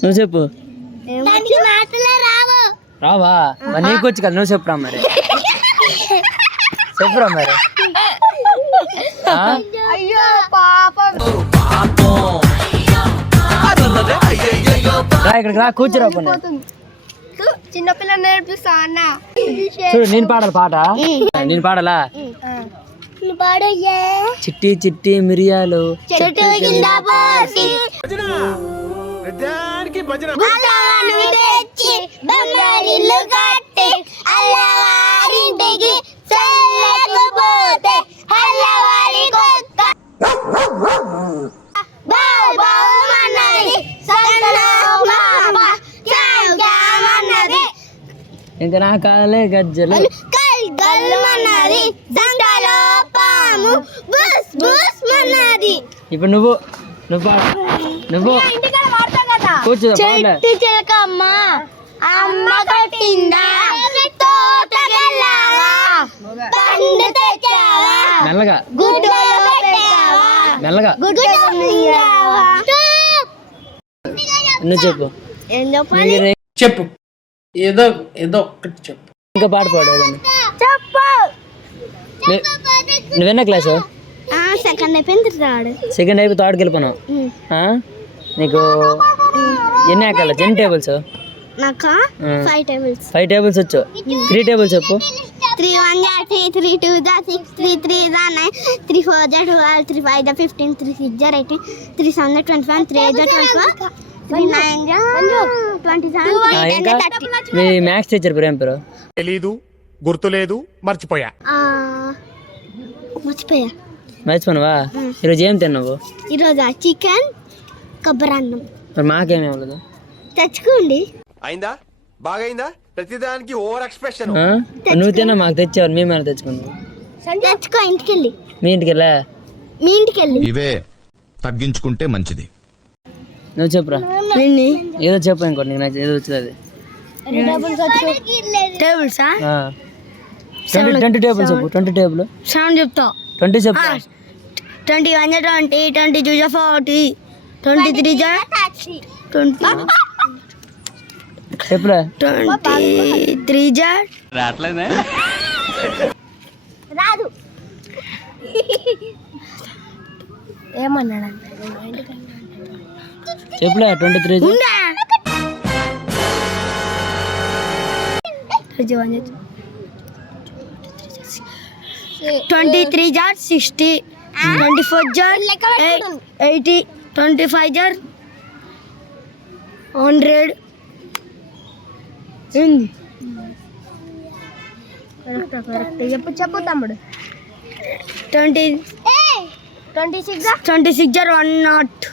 నువ్వు చెప్పు. రావా మరి నీకు వచ్చి కదా, నువ్వు చెప్పురా మరి. చెప్పురా మరి. ఇక్కడికి రా, కూర్చోరా. చిన్నపిల్ల నేర్పిస్తా అన్న. చూడు నేను పాడాలి పాట. నేను పాడాలా? చిట్టి చిట్టి మిరియాలు ఇంకా నా కాలే గజ్జలు ఇప్పుడు నువ్వు కూర్చో. మెల్లగా మెల్లగా నువ్వు చెప్పు. చెప్పు ఏదో ఒక్కటి చెప్పు. ఇంకా పాట పాడు. నువ్వెన్న క్లాసు? సెకండ్ అయిపోయి థర్డ్కి వెళ్ళిపోయినావు. నీకు ఎన్ని ఎక్కాలి? 10 టేబుల్స్. 5 టేబుల్స్ వచ్చు. 3 టేబుల్స్ చెప్పు. 3 1 3 3 2 6 3 3 9 3 4 12 3 5 15 3 6 18 3 7 21 3 8 24 3 9 27. మీ మ్యాథ్స్ టీచర్ పేరు ఏం పేరు? తెలీదు, గుర్తులేదు, మర్చిపోయా. మర్చిపోయావా? ఈరోజు ఏం తిన్నావు? ఈరోజు చికెన్ కొబ్బరన్నం. మరి మాకేమీ అవ్వలేదు. తెచ్చుకోండి. అయిందా? బాగైందా? ప్రతిదానికి ఓవర్ ఎక్స్ప్రెషన్. నువ్వు తిన్నా మాకు తెచ్చావు, మేము తెచ్చుకున్నాం. తెచ్చుకో ఇంటికెళ్ళి. మీ ఇంటికి వెళ్ళా? మీ ఇంటికెళ్ళి. ఇవే తగ్గించుకుంటే మంచిది. నువ్వు చెప్పురా. ఏదో చెప్పు ఇంకోటి. నీకు నాకు ఏదో వచ్చింది. 20 టేబుల్స్ చెప్పు. 20 టేబుల్ 7 చెప్తా. 20 చెప్తా. 21 20 22 40 23 20 చెప్పురా. 23 రాట్లేదే. రాదు. ఏమన్నాడు? చెప్పులే. 23 23 jar 60 24 jar 80 25 jar 100. చెప్పు తమ్ముడు. 26 jar 100.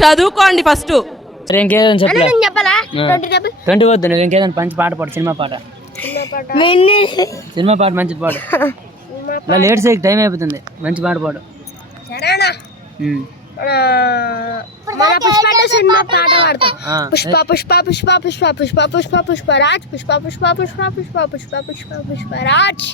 చదువుకోండి ఫస్ట్. సరే ఇంకేదని చెప్పలే. చెప్పాలా? 20 వద్దు. నువ్వు ఇంకేదని మంచి పాట పాడు. సినిమా పాట. సినిమా పాట మంచి పాడు. ఇలా లేట్ చేయకు, టైం అయిపోతుంది. మంచి పాట పాడు. సినిమా పాట పాడతా. పుష్ప పుష్ప పుష్ప పుష్ప పుష్ప పుష్ప పుష్పరాజ్ పుష్ప పుష్ప పుష్ప పుష్ప పుష్ప పుష్ప పుష్పరాజ్.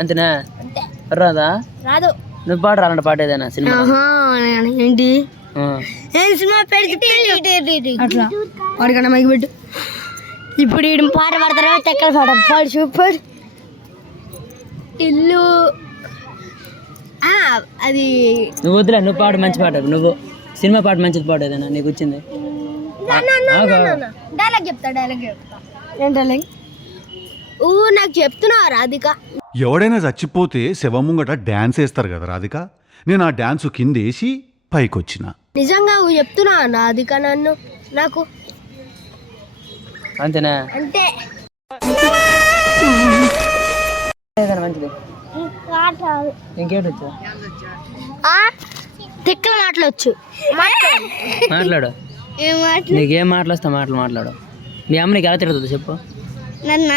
అంతేనా? రాదా? రాదు. నువ్వు పాట రాలంట పాట ఏదైనా సినిమా. ఏంటి సినిమా పెట్టి అట్లా వాడికన్నా మైకి పెట్టు. ఇప్పుడు ఈ పాట పాడతారా? చక్కర పాట పాడు. సూపర్. ఇల్లు అది నువ్వు వద్దులే. నువ్వు పాడు మంచి పాట. నువ్వు సినిమా పాట మంచిది పాడు ఏదైనా నీకు వచ్చింది. డైలాగ్ చెప్తా. ఏం డైలాగ్? నాకు చెప్తున్నావా రాధిక? ఎవడైనా చచ్చిపోతే శవం ముంగట డాన్స్ వేస్తారు కదా రాధిక. నేను ఆ డాన్స్ కింద వేసి పైకొచ్చిన. నిజంగా చెప్తున్నావా రాధిక? నన్ను నాకు అంతేనా? అంటే మంచిది. ఇంకేంటి వచ్చా? తిక్కల మాటలొచ్చు. మాట్లాడు. నీకేం మాట్లాస్తా మాట్లాడు. మీ అమ్మ నీకు ఎలా తిడుతుంది చెప్పు. నన్న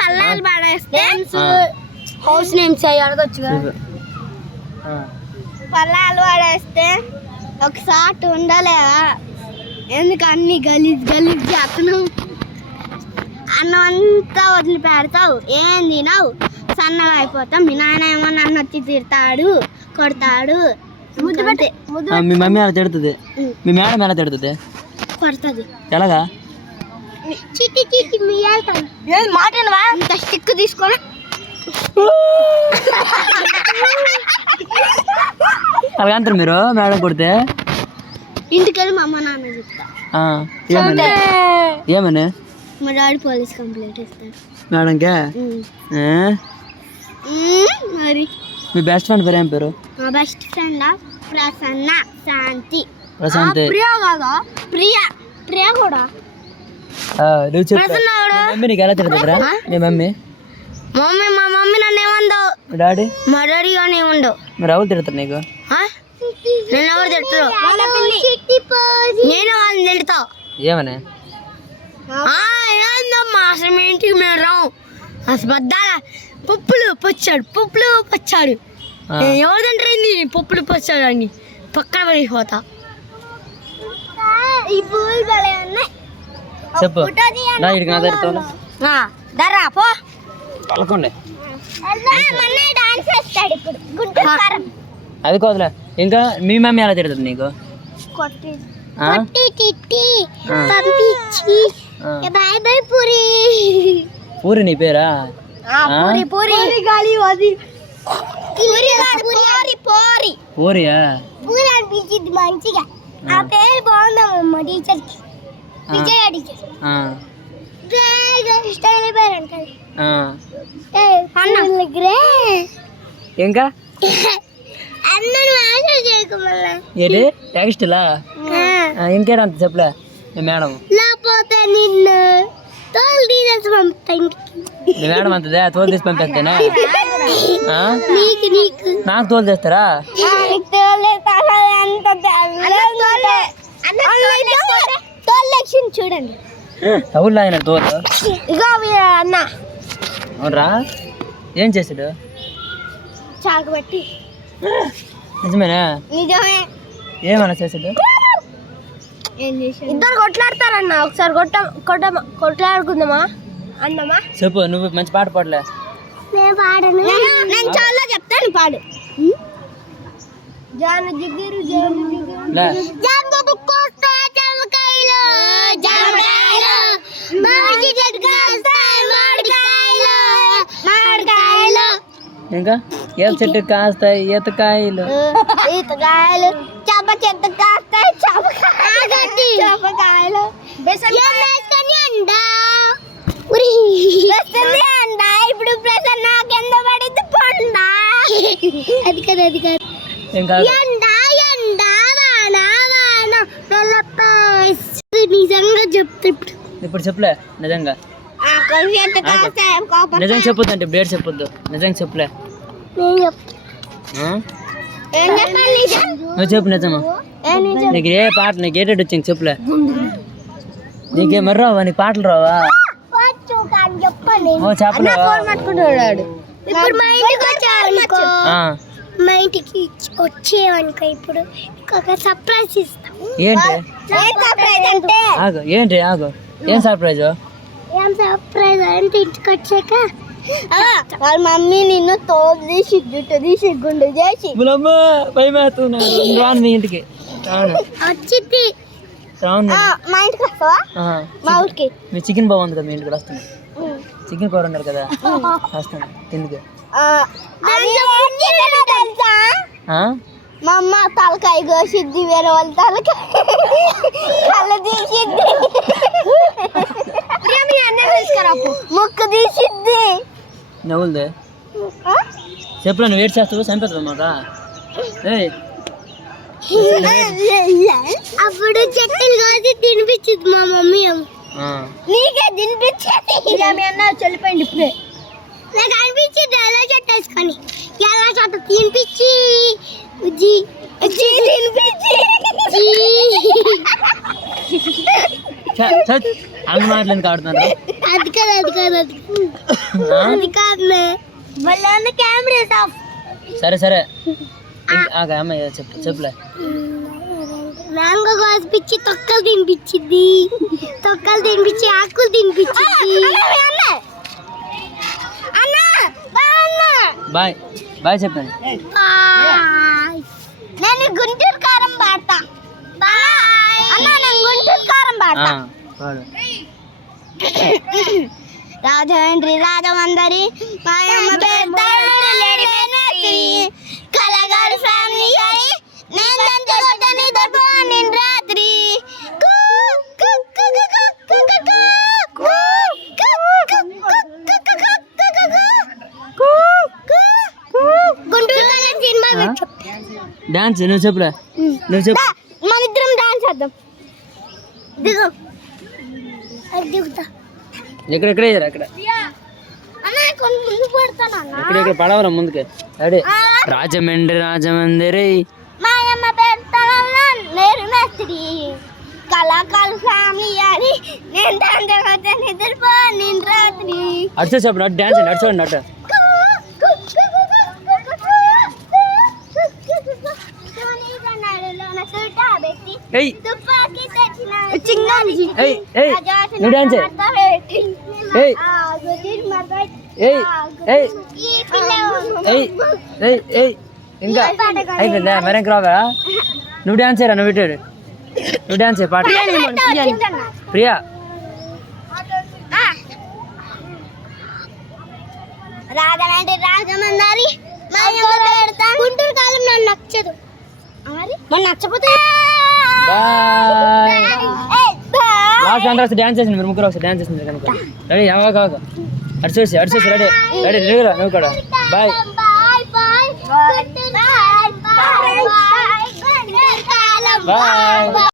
పల్లాలు పడేస్తే హౌస్ నేమ్స్ అడగొచ్చు కదా. పల్లాలు పడేస్తే ఒకసారి ఉండలే, ఎందుకు అన్ని గలీజ్ గలీజ్ చేస్తున్నావు? అన్నం అంతా వదిలిపెడతావు, ఏం తినవు, సన్నగా అయిపోతావు. మీ నాయన ఏమో నన్ను వచ్చి తిడతాడు, కొడతాడు. ముద్దు పెట్టి మీ మమ్మీ ఎలా తిడుతుంది, మీ మేడం ఎలా తిడుతుంది, కొడుతుంది. ఎలాగా? చిట్టి చిట్టి మీ మాటనువా ఇంత స్టిక్ తీసుకొని అలాగ అంటారు మీరు మేడం కొడితే? ఇంటికి వెళ్ళి మా అమ్మ నాన్న చెప్తా. ఏమని? మా డాడీ పోలీస్ కంప్లైంట్ ఇస్తాడు మేడంకే. మరి మీ బెస్ట్ ఫ్రెండ్ పేరు ఏం పేరు? మా బెస్ట్ ఫ్రెండ్ ప్రసన్న శాంతి. ప్రశాంతి. ప్రియా కాదా? ప్రియా ప్రియా కూడా. నువ్వు చెప్పు, మమ్మీ నీకు ఎలా తిడుతుందిరా? మీ మమ్మీ మా మమ్మీ నన్ను ఏమందో, డాడీ మా డాడీ కానీ ఏముండవు. మరి ఎవరు తిడతారు నీకు? నేను ఎవరు తిడతారు? నేను వాళ్ళని తిడతా. ఏమని? ఏందమ్మా అసలు మీ ఇంటికి మేము రావు, అసలు బద్దాల పప్పులు పచ్చాడు ఎవరు తింటారు పప్పులు పచ్చాడు అని పక్కన పడిపోతా. ఈ పూలు భలే ఉన్నాయి. చెప్పు నా ఇడికి నా తిడతావు దరా పో పలకండి. డాన్స్ వేస్తాడు ఇప్పుడు గుంటూరు కారం. అది కోదలే. ఇంకా మీ మమ్మీ ఎలా తిడుతుంది నీకు? కొట్టి తిట్టి పంపించి బాయ్ బాయ్ పూరి. పూరి నీ పేరా? పూరి పూరి గాలి వది పూరి పూరి పూరి పూరియా? పూరి అనిపించింది మంచిగా. ఆ పేరు బాగుందమ్మా టీచర్కి, విజయ టీచర్. స్టైల్ పేరు అంటది. ఇంకా అన్నను ఆన్సర్ చేయకు మళ్ళా. ఏంటి టెక్స్ట్లా? ఇంకేంట చెప్పలే మీ మేడం? లేకపోతే నిన్ను తోలు తీసేసి పంపుతా ఇంటికి. మీ మేడం అంతదే తోలు తీసి పంపేస్తేనే? నీకు నీకు నాకు తోలు తెస్తారా? చూడండి తగులు ఆయన తోలు. ఇగో అన్న అవునరా? ఏం చేసాడు? చాకు పెట్టి. నిజమేనా? నిజమే. ఏమన్నా చేసాడు? ఇద్దరు కొట్లాడతారన్న, ఒకసారి కొట్లాడుకుందామా అన్నమా? చెప్పు, నువ్వు మంచి పాట పాడలే. నేను పాడను, నేను చాలా చెప్తాను, పాడు. జాను జిగురు జాను లే. జాంబు కోస్తా జామకాయలు జామకాయలు మామిడి చెట్టు కాస్తాయి మామిడికాయలు. ఇంకా ఈత చెట్టు కాస్తాయి ఈతకాయలు. ఈతకాయలు చేప చెట్టు కాస్తాయి చేపకాయలు. వేసుకొని అండ వస్తుంది అండ. ఇప్పుడు ప్రసన్న కింద పడింది పండ. అది కదా అది కాదు. ఇంకా ఎండ ఎండ వాన వాన నిజంగా చెప్తా ఇప్పుడు. ఇప్పుడు చెప్పలే నిజంగా. నిజంగా చెప్పొద్దు అంటే బ్లేడ్ చెప్పొద్దు. నిజంగా చెప్పలే. నువ్వు చెప్పు నిజమా? నీకు ఏ పాట, నీకు ఏటెడ్ వచ్చింది చెప్పులే. నీకేం మరి రావా? నీకు పాటలు రావా? చెప్పలేవా? ఇప్పుడు మా ఇంటికి వచ్చావనుకో, మా ఇంటికి వచ్చేవనుకో, ఇప్పుడు ఒక సర్ప్రైజ్ ఇస్తాం. ఏంటి? సర్ప్రైజ్ అంటే ఆగు. ఏంటి ఆగు? ఏం సర్ప్రైజ్? ఏం సర్ప్రైజ్ అంటే ఇంటికి వచ్చాక వాళ్ళ మమ్మీ నిన్ను తోలు తీసి జుట్టు తీసి గుండు చేసి రాను మీ ఇంటికి. రాను వచ్చింది. రాను. మా ఇంటికి వస్తావా? మా ఊరికి. మీ చికెన్ బాగుంది కదా, మీ ఇంటికి వస్తాను. చికెన్ కూర ఉన్నారు కదా, వస్తాను కిందకి. మా అమ్మ తలకాయ కోసిద్ది, వేరే వాళ్ళ తలకాయ కళ్ళ తీసిద్ది, ముక్కు తీసిద్ది. నవ్వులదే చెప్పురా. నువ్వు ఏడు చేస్తావు చంపేస్తావు మాక. అప్పుడు చెట్టులు కాసి తినిపించింది మా మమ్మీ. నీకే తినిపించేది. మీ అన్న చల్లిపోయింది ఇప్పుడే. నాకు అనిపించింది ఎలా చెట్టు వేసుకొని ఎలా చెట్టు తినిపించి తినిపించి అన్న మాటలు కాడుతున్నారు. అది కాదు అది కాదు అది కాదు మళ్ళీ కెమెరా ఆఫ్. సరే సరే అమ్మ చెప్పు చెప్పులే. మ్యాంగో కోసిపిచ్చి తొక్కలు తినిపించింది, తొక్కలు తినిపించి ఆకులు తినిపించింది. బాయ్ బాయ్ చెప్పండి. నేను గుంటూరు కారం పాడతా. అన్న నేను గుంటూరు కారం పాడతా. పాడు. రాజమండ్రి రాజమందరి మాయమ్మ కలగారు ఫ్యామిలీ అని నేను దంచగొట్టని దర్పా నేను రాత్రి గుంటూరు కాలేజ్ సినిమా డాన్స్ నువ్వు చెప్పురా, నువ్వు చెప్పు. మన ఇద్దరం డాన్స్ చేద్దాం. దిగు దిగుతా ఎక్కడెక్కడ వేయరు అక్కడ, అన్న కొన్ని ముందు పడతాను అన్న. ఎక్కడెక్కడ పడవరా ముందుకే. అడే రాజమండ్రి రాజమందిరి మాయమ్మ పెడతానన్నా నేను మేస్త్రి కళాకారు ఫ్యామిలీ అని నేను దాంతో నిద్రపో నేను రాత్రి. అటు చెప్పు, అటు డాన్స్ అండి, అటు చూడండి అటు. ఏయ్ ఏయ్ ఏయ్ నువ్వు డాన్స్ ఏయ్ ఏయ్ ఏయ్ ఏయ్ ఏయ్ ఏయ్ ఇంకా అయిపోయిందా? మరి ఇంకా రావా? నువ్వు డాన్స్ చేయరా, నువ్వు పెట్టాడు, నువ్వు డాన్స్ చేయ పాట. ప్రియా రాజమండ్రి రాజమందరి మాయమ్మ పెడతాను గుంటూరు కాలం నాకు నచ్చదు, మరి నచ్చపోతే లాస్ట్ అందరూ డాన్స్ చేసింది, మీరు ముగ్గురు ఒకసారి డాన్స్ చేసింది కనుక. రెడీ అవ్వ కాదు, అటు చూసి రెడీ రెడీ రెడీరా నువ్వు కూడా. Bye bye bye bye bye bye.